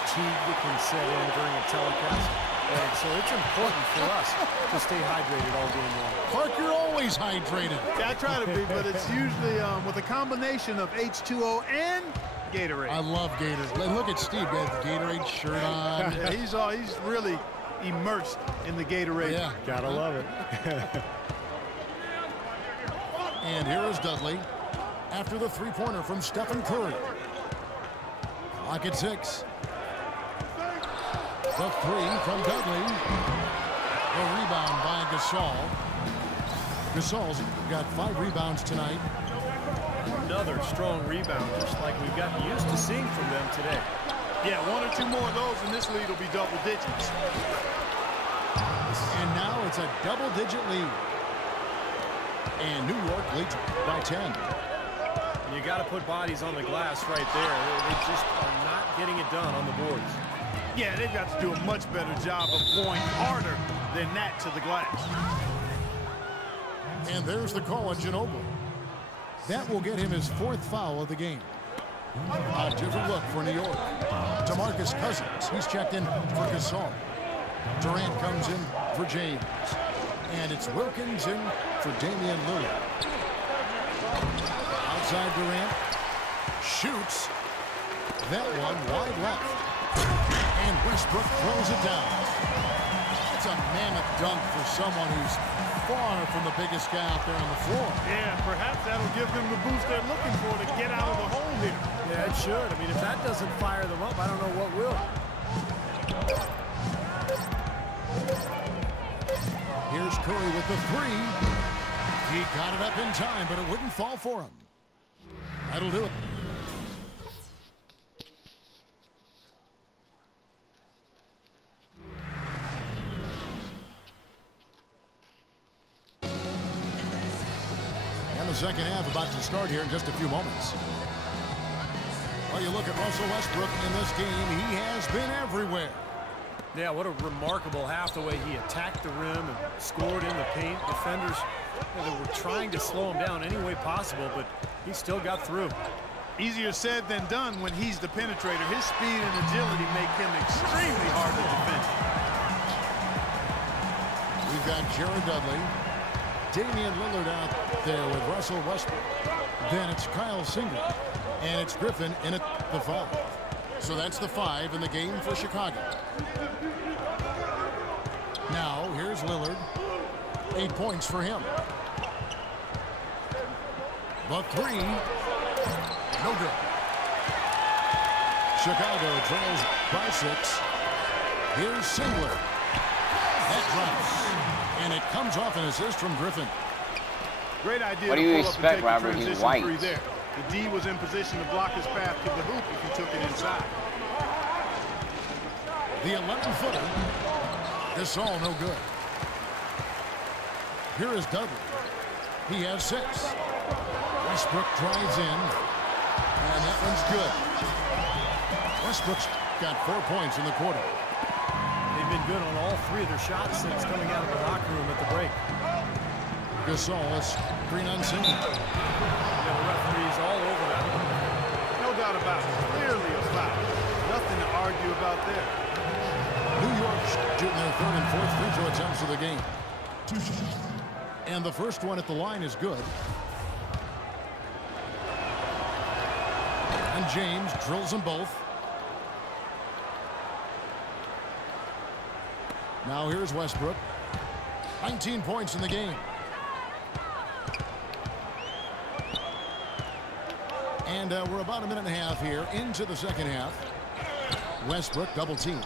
fatigue that can set in during a telecast. And so it's important for us to stay hydrated all game long. Park, you're always hydrated. Yeah, I try to be, but it's usually with a combination of H2O and Gatorade. I love Gatorade. Look at Steve, he has the Gatorade shirt on. Yeah, he's really immersed in the Gatorade. Yeah, gotta love it. And here is Dudley after the three-pointer from Stephen Curry. Clock at 6. The three from Dudley. The rebound by Gasol. Gasol's got 5 rebounds tonight. Another strong rebound, just like we've gotten used to seeing from them today. Yeah, 1 or 2 more of those, and this lead will be double digits. And now it's a double-digit lead. And New York leads by 10. And you got to put bodies on the glass right there. They just are not getting it done on the boards. Yeah, they've got to do a much better job of going harder than that to the glass. And there's the call on Ginobili. That will get him his 4th foul of the game. A different look for New York. DeMarcus Cousins, he's checked in for Gasol. Durant comes in for James. And it's Wilkins in for Damian Lillard. Outside Durant. Shoots. That one wide left. And Westbrook throws it down. It's a mammoth dunk for someone who's far from the biggest guy out there on the floor. Yeah, perhaps that'll give them the boost they're looking for to get out of the hole here. Yeah, it should. I mean, if that doesn't fire them up, I don't know what will. Here's Curry with the 3. He got it up in time, but it wouldn't fall for him. That'll do it. And the second half about to start here in just a few moments. Well, you look at Russell Westbrook in this game, he has been everywhere. Yeah, what a remarkable half, the way he attacked the rim and scored in the paint. Defenders, they were trying to slow him down any way possible, but he still got through. Easier said than done when he's the penetrator. His speed and agility make him extremely hard to defend. We've got Jared Dudley, Damian Lillard out there with Russell Westbrook. Then it's Kyle Singer, and it's Griffin in at the 5. So that's the 5 in the game for Chicago. Now, here's Lillard. 8 points for him. The 3. No good. Chicago trails by 6. Here's Singler. That drops. And it comes off an assist from Griffin. Great idea. What do you expect, Robert? He's white. There. The D was in position to block his path to the hoop if he took it inside. The 11-footer. Gasol no good. Here is Dudley. He has 6. Westbrook drives in. And that one's good. Westbrook's got 4 points in the quarter. They've been good on all 3 of their shots since coming out of the locker room at the break. Gasol is screen on Singer. Yeah, the referees all over that. No doubt about it. Clearly a foul. Nothing to argue about there. New York shooting their 3rd and 4th free throw attempts of the game. And the first one at the line is good. And James drills them both. Now here's Westbrook. 19 points in the game. And we're about a minute and a half here into the second half. Westbrook double team.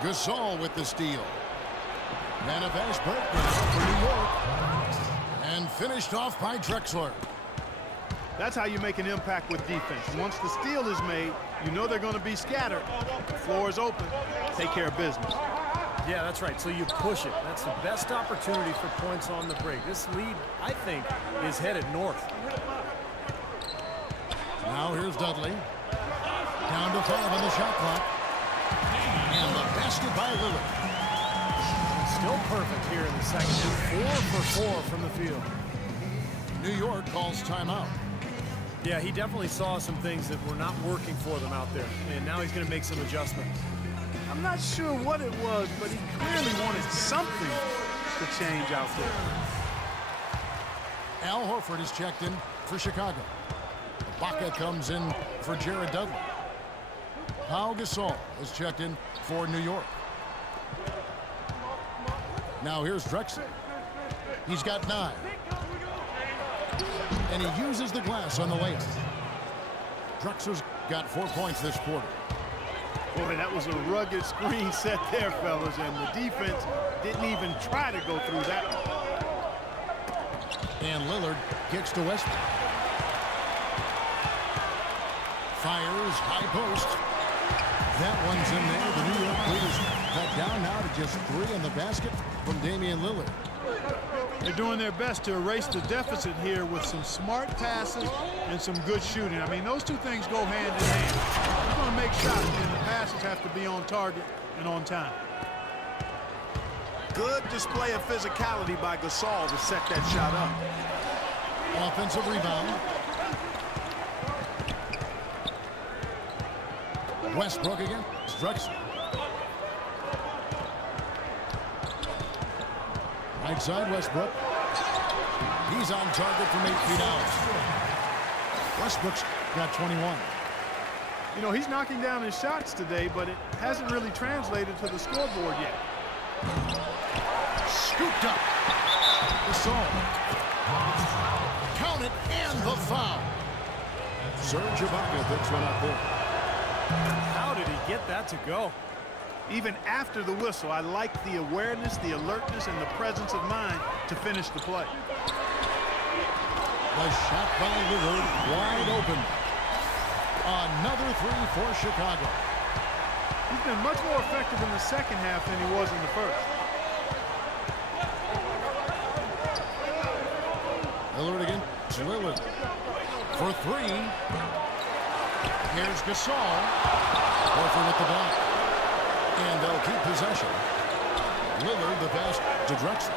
Gasol with the steal. And a fast break for New York. And finished off by Drexler. That's how you make an impact with defense. Once the steal is made, you know they're going to be scattered. The floor is open. Take care of business. Yeah, that's right. So you push it. That's the best opportunity for points on the break. This lead, I think, is headed north. Now here's Dudley. Down to 5 on the shot clock. And the basket by Lillard. Still perfect here in the second. 4 for 4 from the field. New York calls timeout. Yeah, he definitely saw some things that were not working for them out there, and now he's going to make some adjustments. I'm not sure what it was, but he clearly wanted something to change out there. Al Horford is checked in for Chicago. Ibaka comes in for Jared Dudley. Pau Gasol is checked in for New York. Now here's Drexler. He's got 9. And he uses the glass on the layup. Drexler's got 4 points this quarter. Boy, that was a rugged screen set there, fellas, and the defense didn't even try to go through that one. And Lillard kicks to Westbrook. Fires, high post. That one's in there. The New York leaders cut down now to just 3 in the basket from Damian Lillard. They're doing their best to erase the deficit here with some smart passes and some good shooting. I mean, those two things go hand in hand. You're going to make shots, and the passes have to be on target and on time. Good display of physicality by Gasol to set that shot up. Offensive rebound. Westbrook again. Drexler. Right side, Westbrook. He's on target from 8 feet out. Westbrook's got 21. You know, he's knocking down his shots today, but it hasn't really translated to the scoreboard yet. Scooped up. Gasol. Count it, and the foul. Serge Ibaka picks one up there. How did he get that to go? Even after the whistle, I like the awareness, the alertness, and the presence of mind to finish the play. The shot by Lillard, wide open. Another 3 for Chicago. He's been much more effective in the second half than he was in the first. Lillard again. Lillard for 3. Here's Gasol. Horford with the block. And they'll keep possession. Lillard the pass to Drexler.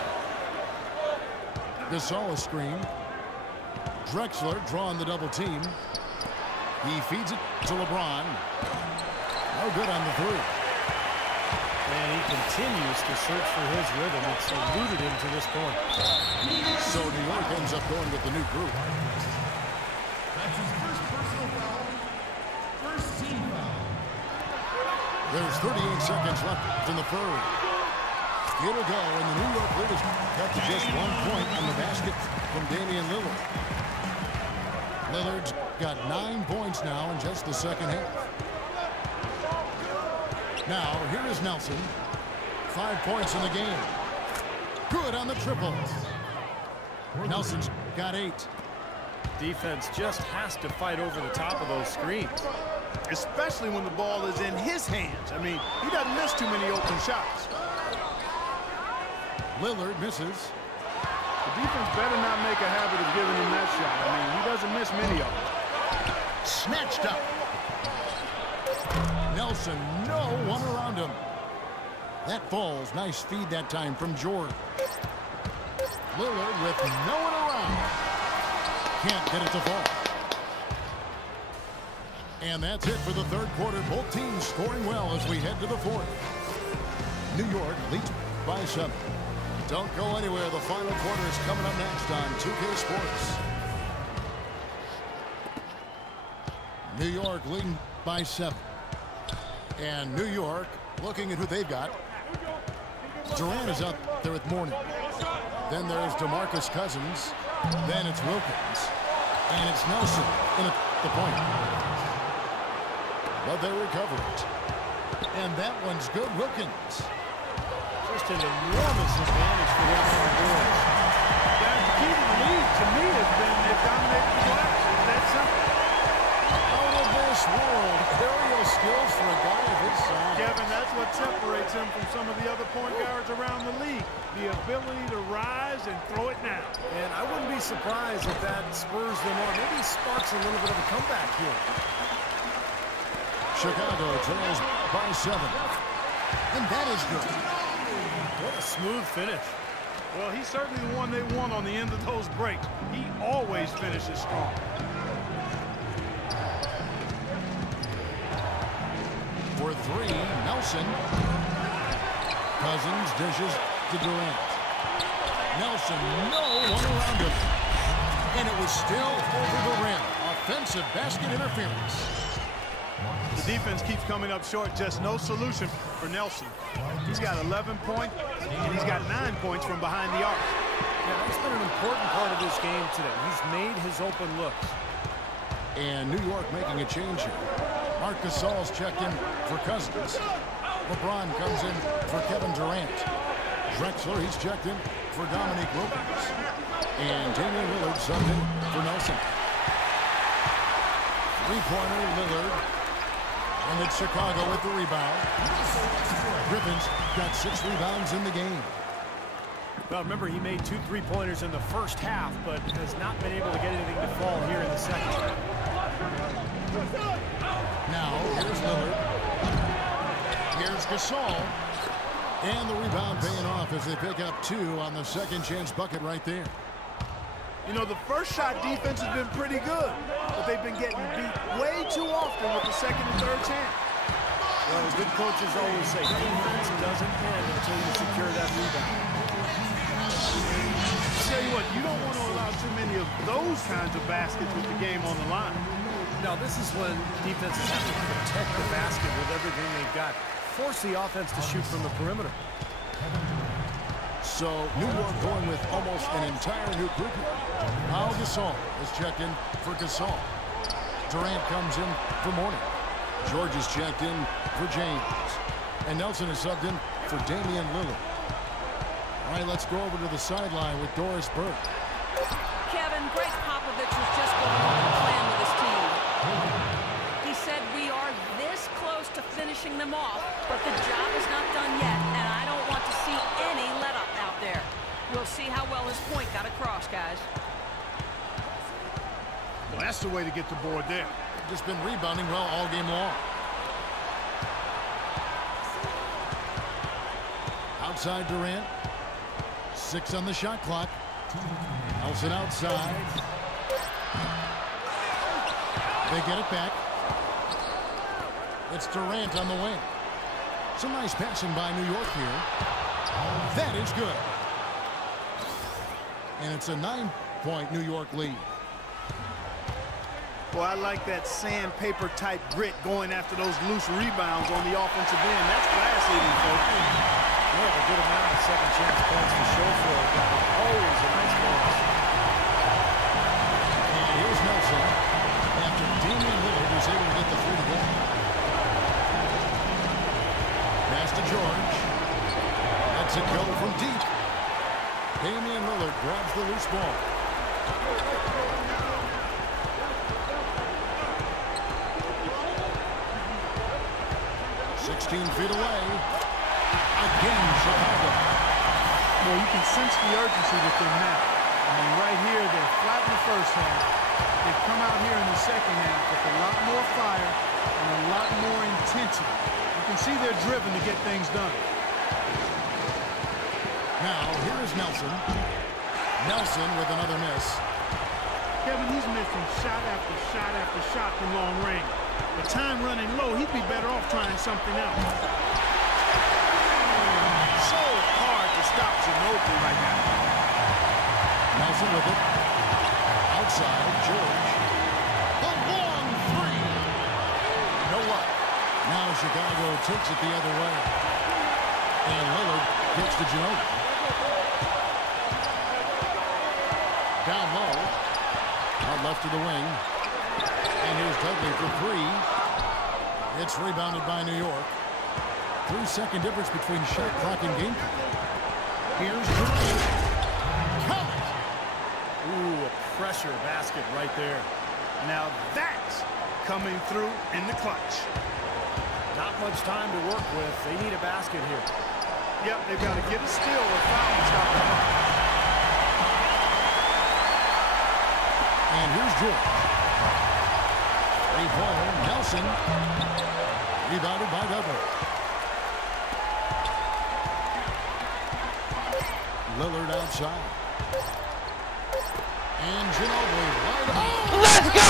Gasol a screen. Drexler drawing the double team. He feeds it to LeBron. No good on the 3. And he continues to search for his rhythm. It's eluded him to this point. So New York ends up going with the new group. That's his first personal foul. First team foul. There's 38 seconds left in the third. It'll go, and the New York leaders cut to just 1 point on the basket from Damian Lillard. Lillard's got 9 points now in just the second half. Now, here is Nelson. 5 points in the game. Good on the triple. Nelson's got 8. Defense just has to fight over the top of those screens. Especially when the ball is in his hands. I mean, he doesn't miss too many open shots. Lillard misses. The defense better not make a habit of giving him that shot. I mean, he doesn't miss many of them. Snatched up. Nelson, no one around him. That falls. Nice feed that time from George. Lillard with no one around. Can't get it to fall. And that's it for the third quarter. Both teams scoring well as we head to the fourth. New York leads by 7. Don't go anywhere. The final quarter is coming up next on 2K Sports. New York leading by 7. And New York looking at who they've got. Durant is out there with Mourning. Then there's DeMarcus Cousins. Then it's Wilkins. And it's Nelson in at the point. But they recover it. And that one's good. Wilkins. Just an enormous advantage for them on the boards. Guys, the key to the lead, to me, has been they've dominated the glass. It's that simple. Out of this world. Aerial skills for a guy of his size. Kevin, that's what separates him from some of the other point guards around the league. The ability to rise and throw it now. And I wouldn't be surprised if that spurs them on. Maybe sparks a little bit of a comeback here. Chicago trails by 7. And that is good. What a smooth finish. Well, he's certainly the one they want on the end of those breaks. He always finishes strong. for three, Nelson. Cousins dishes to Durant. Nelson, no one around him. And it was still over the rim. Offensive basket interference. The defense keeps coming up short. Just no solution for Nelson. He's got 11 points, and he's got 9 points from behind the arc. Yeah, that's been an important part of this game today. He's made his open looks. And New York making a change here. Marc Gasol's checked in for Cousins. LeBron comes in for Kevin Durant. Drexler, he's checked in for Dominique Wilkins. And Damian Lillard subbed in for Nelson. Three-pointer, Lillard. And it's Chicago with the rebound. Griffin's got 6 rebounds in the game. Well, remember, he made 2 3-pointers in the first half, but has not been able to get anything to fall here in the second. Now, here's Lillard. Here's Gasol. And the rebound paying off as they pick up 2 on the second chance bucket right there. You know, the first shot defense has been pretty good, but they've been getting beat way too often with the second and third chance. Well, good coaches always say defense doesn't end until you secure that rebound. I'll tell you what, you don't want to allow too many of those kinds of baskets with the game on the line. Now, this is when defenses have to protect the basket with everything they've got. Force the offense to shoot from the perimeter. So, New York going with almost an entire new group here. Pau Gasol is checked in for Gasol. Durant comes in for Mourning. George is checked in for James. And Nelson is subbed in for Damian Lillard. All right, let's go over to the sideline with Doris Burke. Kevin, Greg Popovich was just going over the plan with his team. He said we are this close to finishing them off, but the job is not done yet, and I don't want to see any let-up out there. We'll see how well his point got across, guys. Well, that's the way to get the board there. Just been rebounding well all game long. Outside Durant. 6 on the shot clock. Nelson outside. They get it back. It's Durant on the wing. Some nice passing by New York here. That is good. And it's a 9-point New York lead. Well, I like that sandpaper type grit going after those loose rebounds on the offensive end. That's glass eating, folks. They have a good amount of second chance points to show for it. Always a nice bonus. And here's Nelson after Damian Lillard was able to get the 3 to go. Pass to George. Lets it go from deep. Damian Lillard grabs the loose ball. Feet away. Again, Chicago. Well, you can sense the urgency with them now. I mean, right here, they're flat in the first half. They come out here in the second half with a lot more fire and a lot more intensity. You can see they're driven to get things done. Now, here is Nelson. Nelson with another miss. Kevin, he's missing shot after shot after shot from long range. With time running low, he'd be better off trying something else. So hard to stop Ginobili right now. Nelson with it. Outside, George. The long 3. No luck. Now Chicago takes it the other way. And Lillard gets to Ginobili. Down low. Out left to the wing. And here's Dudley for 3. It's rebounded by New York. 3-second difference between shot clock and game clock. Here's Durant. Count it. Ooh, a pressure basket right there. Now that's coming through in the clutch. Not much time to work with. They need a basket here. Yep, they've got to get a steal or foul and stop the run. And here's George. 3-pointer, Nelson. Rebounded by Dudley. Lillard outside. And Ginobili right. Oh! Let's go!